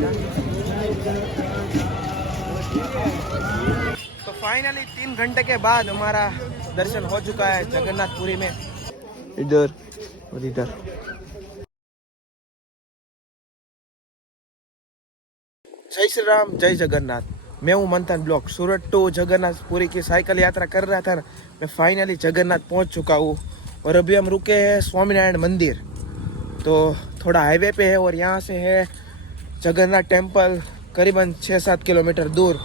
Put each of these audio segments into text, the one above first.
तो फाइनली 3 घंटे के बाद हमारा दर्शन हो चुका है जगन्नाथपुरी में। इधर और इधर। जय श्री राम, जय जगन्नाथ। मैं हूँ मंथन ब्लॉक। सूरत टू जगन्नाथपुरी की साइकिल यात्रा कर रहा था ना, मैं फाइनली जगन्नाथ पहुँच चुका हूँ। और अभी हम रुके हैं स्वामीनारायण मंदिर, तो थोड़ा हाईवे पे है और यहाँ से है जगन्नाथ टेम्पल करीबन 6-7 किलोमीटर दूर।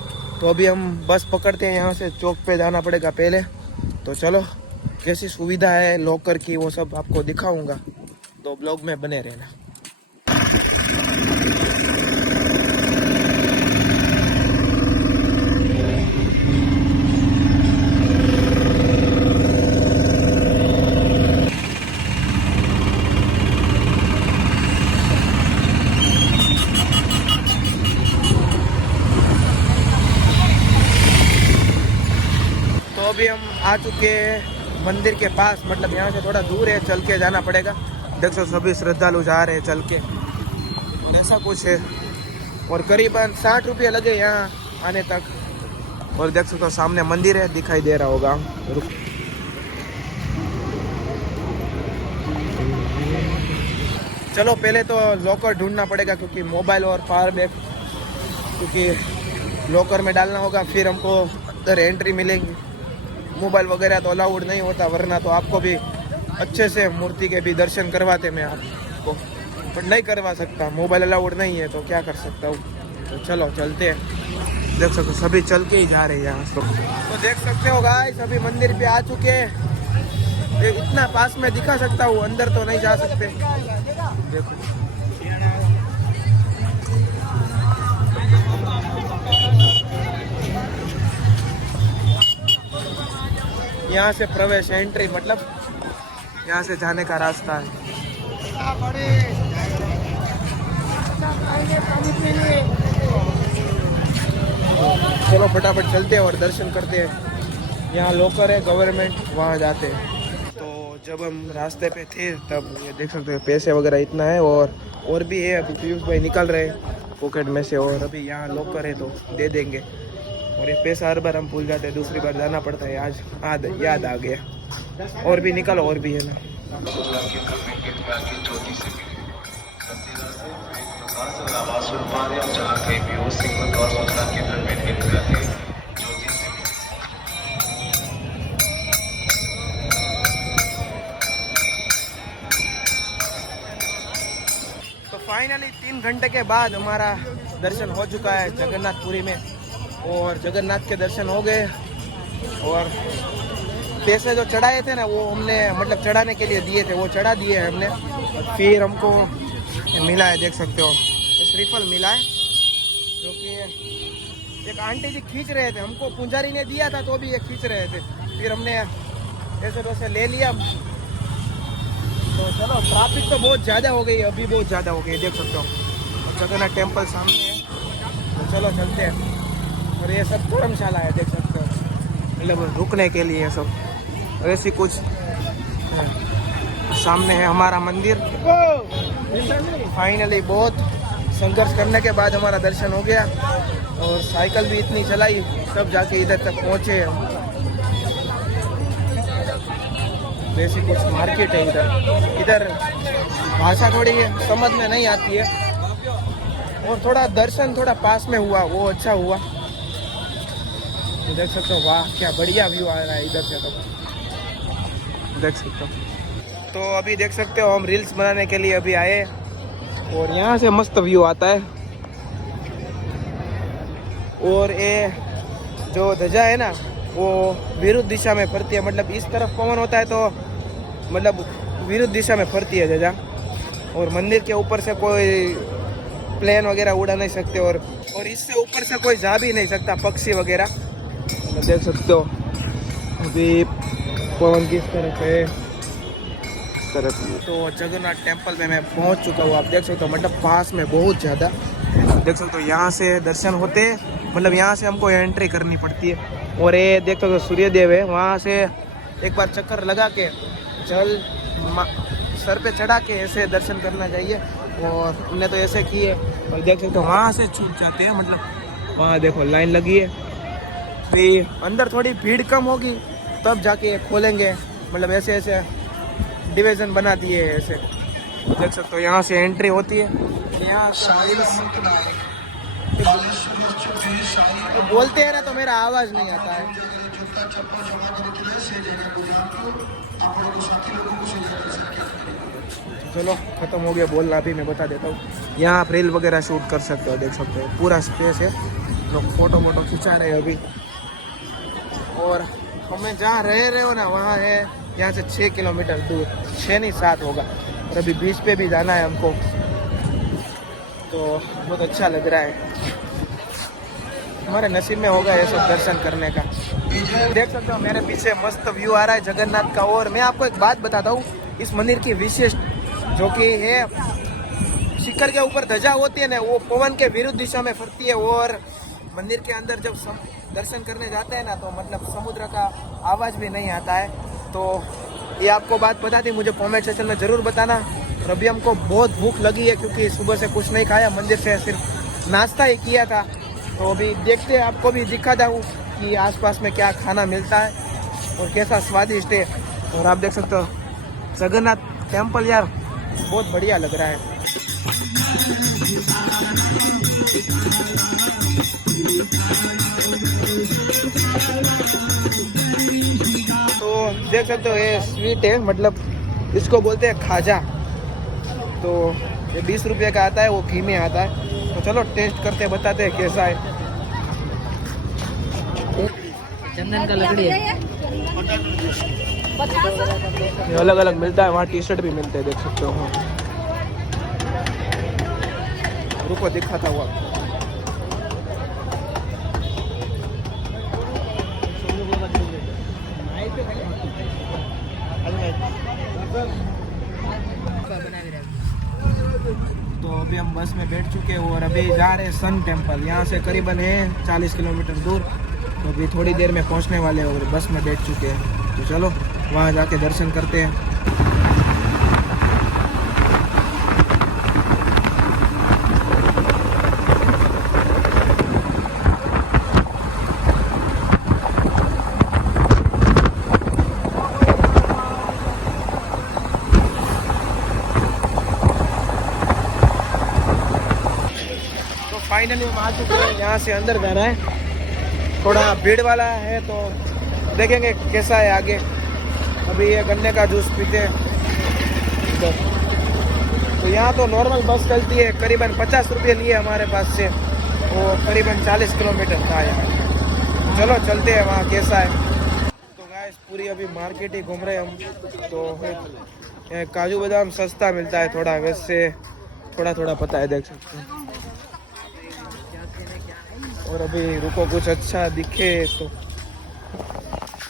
तो अभी हम बस पकड़ते हैं, यहाँ से चौक पे जाना पड़ेगा पहले। तो चलो, कैसी सुविधा है लॉकर की वो सब आपको दिखाऊंगा, तो ब्लॉग में बने रहना। तो अभी हम आ चुके हैं मंदिर के पास, मतलब यहाँ से थोड़ा दूर है, चल के जाना पड़ेगा। देख सकते सभी श्रद्धालु जा रहे हैं चल के, और ऐसा कुछ है। और करीबन 60 रुपये लगे यहाँ आने तक। और देख सकते हो सामने मंदिर है, दिखाई दे रहा होगा। चलो पहले तो लॉकर ढूंढना पड़ेगा, क्योंकि मोबाइल और पावर बैंक क्योंकि लॉकर में डालना होगा, फिर हमको अंदर एंट्री मिलेगी। मोबाइल वगैरह तो अलाउड नहीं होता, वरना तो आपको भी अच्छे से मूर्ति के भी दर्शन करवाते मैं आपको, पर नहीं करवा सकता। मोबाइल अलाउड नहीं है तो क्या कर सकता हूँ। तो चलो चलते हैं। देख सकते हो सभी चल के ही जा रहे हैं यहाँ से। तो देख सकते हो गाइस, सभी मंदिर पे आ चुके हैं। इतना पास में दिखा सकता हूँ, अंदर तो नहीं जा सकते। देखो यहाँ से प्रवेश एंट्री, मतलब यहाँ से जाने का रास्ता है। चलो फटाफट चलते हैं और दर्शन करते हैं। यहाँ लॉकर है गवर्नमेंट, वहाँ जाते हैं। तो जब हम रास्ते पे थे तब ये देख सकते हो पैसे वगैरह इतना है, और भी है। अभी पीयूष भाई निकल रहे हैं पॉकेट में से, और अभी यहाँ लॉकर है तो दे देंगे। और ये पैसा हर बार हम भूल जाते हैं, दूसरी बार जाना पड़ता है। आज याद आ गया। और भी निकलो, और भी है ना। तो फाइनली 3 घंटे के बाद हमारा दर्शन हो चुका है जगन्नाथपुरी में, और जगन्नाथ के दर्शन हो गए। और पैसे जो चढ़ाए थे ना, वो हमने मतलब चढ़ाने के लिए दिए थे, वो चढ़ा दिए हैं हमने। फिर हमको मिला है, देख सकते हो श्रीफल मिला है, जो कि एक आंटी जी खींच रहे थे। हमको पुजारी ने दिया था तो भी ये खींच रहे थे, फिर हमने ऐसे वैसे ले लिया। तो चलो, ट्रैफिक तो बहुत ज़्यादा हो गई, अभी बहुत ज़्यादा हो गई, देख सकते हो। जगन्नाथ टेम्पल सामने है, तो चलो चलते हैं। और ये सब धर्मशाला है, देख सकते हो, मतलब रुकने के लिए सब ऐसी कुछ है। सामने है हमारा मंदिर। फाइनली बहुत संघर्ष करने के बाद हमारा दर्शन हो गया, और साइकिल भी इतनी चलाई तब जाके इधर तक पहुँचे हम। जैसी कुछ मार्केट है इधर भाषा थोड़ी समझ में नहीं आती है, और थोड़ा दर्शन थोड़ा पास में हुआ, वो अच्छा हुआ। देख सकते हो, वाह क्या बढ़िया व्यू आ रहा है इधर से, तो देख सकते हो। तो अभी देख सकते हो हम रील्स बनाने के लिए अभी आए, और यहाँ से मस्त व्यू आता है। और ये जो ध्वजा है ना, वो विरुद्ध दिशा में फरती है, मतलब इस तरफ पवन होता है तो मतलब विरुद्ध दिशा में फरती है ध्वजा। और मंदिर के ऊपर से कोई प्लेन वगैरह उड़ा नहीं सकते, और इससे ऊपर से कोई जा भी नहीं सकता, पक्षी वगैरह। देख सकते हो अभी पवन किस तरफ है, इस तरफ। तो जगन्नाथ टेम्पल में मैं पहुंच चुका हूँ, आप देख सकते हो, मतलब पास में बहुत ज़्यादा। देख सकते हो यहाँ से दर्शन होते हैं, मतलब यहाँ से हमको एंट्री करनी पड़ती है। और ये देख सकते हो सूर्य देव है, वहाँ से एक बार चक्कर लगा के जल सर पे चढ़ा के ऐसे दर्शन करना चाहिए। और हमने तो ऐसे किए। और देख सकते हो वहाँ से छूट जाते हैं, मतलब वहाँ देखो लाइन लगी है। फिर अंदर थोड़ी भीड़ कम होगी तब जाके खोलेंगे, मतलब ऐसे ऐसे डिवीज़न बना दिए है ऐसे। देख सकते हो यहाँ से एंट्री होती है। यहाँ तो बोलते हैं ना तो मेरा आवाज़ नहीं आता है। चलो ख़त्म हो गया बोलना, भी मैं बता देता हूँ। यहाँ आप रील वगैरह शूट कर सकते हो, देख सकते हो पूरा स्पेस है। लोग फोटो वोटो खिंचा रहे हैं अभी। और हमें जहाँ रह रहे हो ना वहाँ है यहाँ से 6 किलोमीटर दूर, 6 नहीं 7 होगा। और अभी बीच पे भी जाना है हमको, तो बहुत अच्छा लग रहा है। हमारे नसीब में होगा ये सब दर्शन करने का। देख सकते हो मेरे पीछे मस्त व्यू आ रहा है जगन्नाथ का। और मैं आपको एक बात बताता हूँ, इस मंदिर की विशिष्ट जो कि है, शिखर के ऊपर ध्वजा होती है ना, वो पवन के विरुद्ध दिशा में फरती है। और मंदिर के अंदर जब दर्शन करने जाते हैं ना तो मतलब समुद्र का आवाज़ भी नहीं आता है। तो ये आपको बात बता दी, मुझे कमेंट सेक्शन में ज़रूर बताना। और अभी हमको बहुत भूख लगी है क्योंकि सुबह से कुछ नहीं खाया, मंदिर से सिर्फ नाश्ता ही किया था। तो अभी देखते हैं, आपको भी दिखाता हूँ कि आसपास में क्या खाना मिलता है और कैसा स्वादिष्ट है। और आप देख सकते हो जगन्नाथ टेम्पल यार बहुत बढ़िया लग रहा है। तो देख सकते हो ये स्वीट है, मतलब इसको बोलते हैं खाजा। तो ये 20 रुपये का आता है, वो घी में आता है। तो चलो टेस्ट करते बताते हैं कैसा है। चंदन का लकड़ी है, ये अलग अलग मिलता है, वहाँ टी शर्ट भी मिलते हैं, देख सकते हो। रुको दिखाता हुआ। तो अभी हम बस में बैठ चुके हैं और अभी जा रहे हैं सन टेम्पल। यहाँ से करीबन है 40 किलोमीटर दूर। तो अभी थोड़ी देर में पहुँचने वाले हैं और बस में बैठ चुके हैं। तो चलो वहाँ जाके दर्शन करते हैं। फाइनली हम आ चुके हैं, यहाँ से अंदर जाना है। थोड़ा भीड़ वाला है तो देखेंगे कैसा है आगे। अभी ये गन्ने का जूस पीते हैं। तो यहाँ तो नॉर्मल बस चलती है, करीबन 50 रुपये लिए हमारे पास से, वो करीबन 40 किलोमीटर था यहाँ। चलो चलते हैं वहाँ कैसा है। तो गाइस पूरी अभी मार्केट ही घूम रहे हम। तो काजू बादाम सस्ता मिलता है थोड़ा, वैसे थोड़ा थोड़ा पता है, देख सकते हैं। और अभी रुको कुछ अच्छा दिखे तो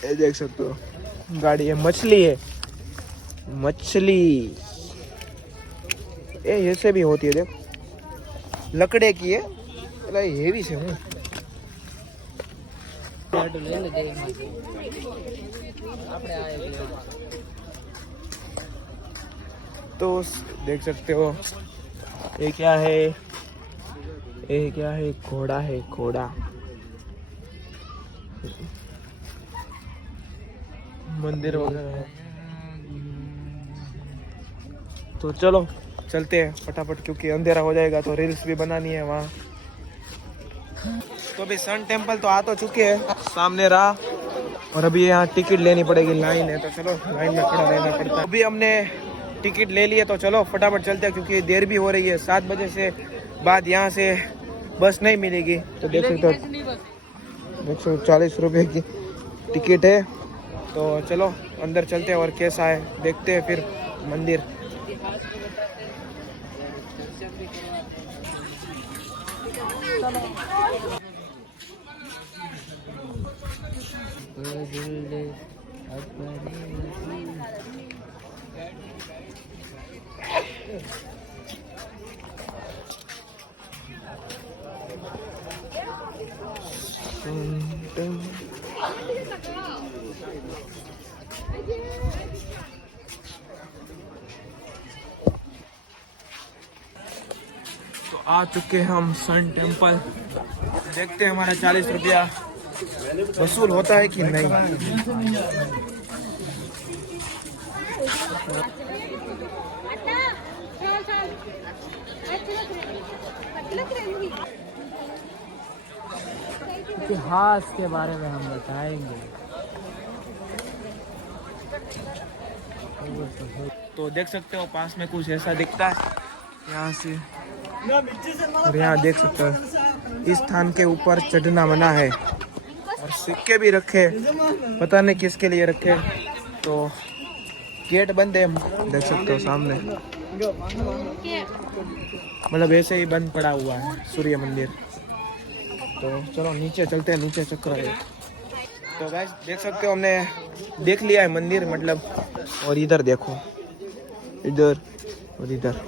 ये देख सकते हो गाड़ी है, मछली है, मछली ये ऐसे भी होती है, देख लकड़े की है, हेवी से हूँ। तो देख सकते हो ये क्या है, ये क्या है, घोड़ा है, घोड़ा। मंदिर वगैरह है। तो चलो चलते हैं फटाफट क्योंकि अंधेरा हो जाएगा, तो रील्स भी बनानी है वहाँ। तो अभी सन टेम्पल तो आ तो चुके हैं, सामने रहा। और अभी यहाँ टिकट लेनी पड़ेगी, लाइन है। तो चलो लाइन में खड़ा रहना पड़ता है। अभी हमने टिकट ले लिए, तो चलो फटाफट चलते हैं क्योंकि देर भी हो रही है। 7 बजे से बाद यहाँ से बस नहीं मिलेगी। तो देख सकते हो 140 रुपये की टिकट है। तो चलो अंदर चलते हैं और कैसा है देखते हैं फिर मंदिर। आ चुके हैं हम सन टेम्पल। देखते हैं हमारा 40 रुपया वसूल होता है कि नहीं। इतिहास के बारे में हम बताएंगे। तो देख सकते हो पास में कुछ ऐसा दिखता है यहाँ से, और यहाँ देख सकते हो इस स्थान के ऊपर चढ़ना मना है, और सिक्के भी रखे, पता नहीं किसके लिए रखे। तो गेट बंद है, देख सकते हो सामने, मतलब ऐसे ही बंद पड़ा हुआ है सूर्य मंदिर। तो चलो नीचे चलते हैं, नीचे चक्कर है। तो गाइस देख सकते हो हमने देख लिया है मंदिर, मतलब, और इधर देखो, इधर और इधर।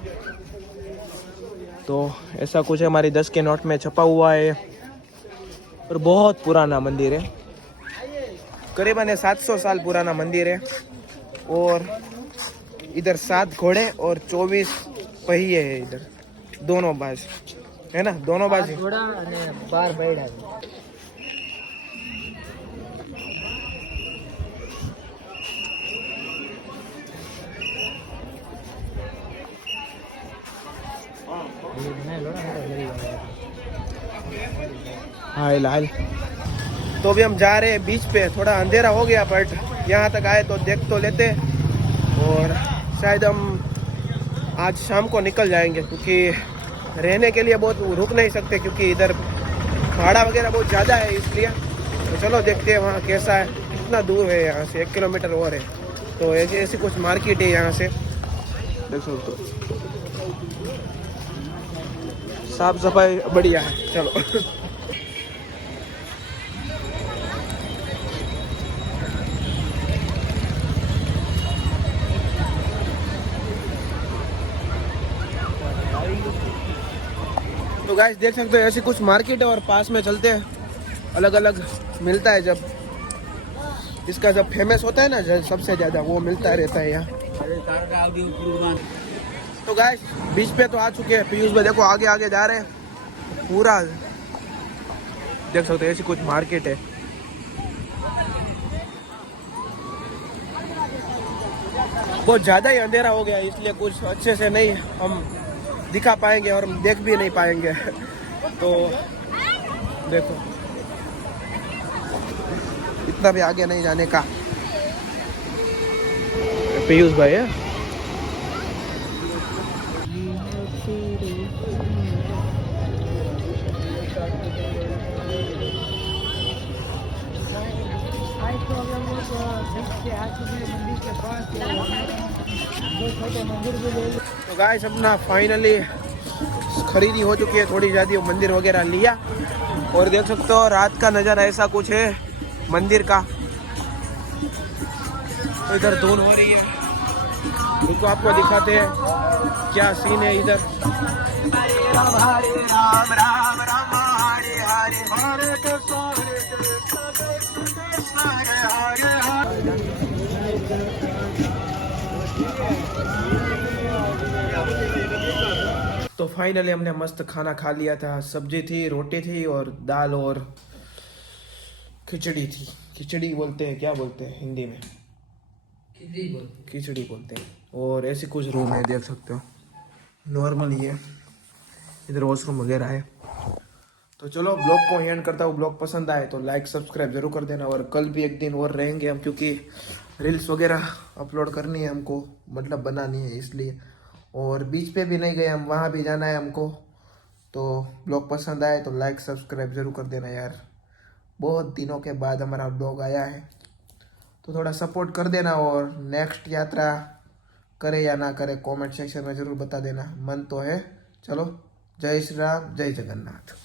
तो ऐसा कुछ है, हमारी 10 के नोट में छपा हुआ है, और बहुत पुराना मंदिर है, करीबन 700 साल पुराना मंदिर है। और इधर 7 घोड़े और 24 पहिए है इधर, दोनों बाज है ना, दोनों बाज घोड़ा અને 12 बैल है। हाय लाल। तो अभी हम जा रहे हैं बीच पे, थोड़ा अंधेरा हो गया बट यहाँ तक आए तो देख तो लेते, और शायद हम आज शाम को निकल जाएंगे, क्योंकि रहने के लिए बहुत रुक नहीं सकते, क्योंकि इधर भाड़ा वगैरह बहुत ज़्यादा है, इसलिए। तो चलो देखते हैं वहाँ कैसा है, कितना दूर है यहाँ से, 1 किलोमीटर और है। तो ऐसी ऐसी कुछ मार्केट है यहाँ से, देख सकते हो, साफ सफाई बढ़िया है। चलो तो गाइस देख सकते हो ऐसी कुछ मार्केट है, और पास में चलते हैं, अलग अलग मिलता है। जब इसका जब फेमस होता है ना, सबसे ज़्यादा वो मिलता रहता है यहाँ। तो गाइस बीच पे तो आ चुके हैं, पीयूष भाई देखो आगे आगे जा रहे हैं, पूरा देख सकते हो ऐसी कुछ मार्केट है। बहुत ज़्यादा ही अंधेरा हो गया, इसलिए कुछ अच्छे से नहीं हम दिखा पाएंगे, और हम देख भी नहीं पाएंगे। तो देखो इतना भी आगे नहीं जाने का। पीयूष भाई है, तो गाइस अपना फाइनली खरीदी हो चुकी है, थोड़ी ज़्यादा मंदिर वगैरह लिया, और देख सकते हो रात का नज़ारा ऐसा कुछ है मंदिर का। तो इधर धुन हो रही है, रुको आपको दिखाते हैं क्या सीन है इधर। राम हरे राम राम राम हरे हरे, हरे कृष्ण हरे हरे हरे। तो फाइनली हमने मस्त खाना खा लिया था, सब्जी थी, रोटी थी, और दाल और खिचड़ी थी। खिचड़ी बोलते हैं, क्या बोलते हैं हिंदी में? खिचड़ी बोलते हैं। और ऐसे कुछ रूम है, देख सकते हो, नॉर्मल ही है, इधर वॉशरूम वगैरह है। तो चलो ब्लॉग को एंड करता हूँ। ब्लॉग पसंद आए तो लाइक सब्सक्राइब जरूर कर देना, और कल भी एक दिन और रहेंगे हम, क्योंकि रील्स वगैरह अपलोड करनी है हमको, मतलब बनानी है, इसलिए। और बीच पे भी नहीं गए हम, वहाँ भी जाना है हमको। तो ब्लॉग पसंद आए तो लाइक सब्सक्राइब जरूर कर देना यार, बहुत दिनों के बाद हमारा ब्लॉग आया है, तो थोड़ा सपोर्ट कर देना। और नेक्स्ट यात्रा करे या ना करे कमेंट सेक्शन में ज़रूर बता देना, मन तो है। चलो जय श्री राम, जय जगन्नाथ।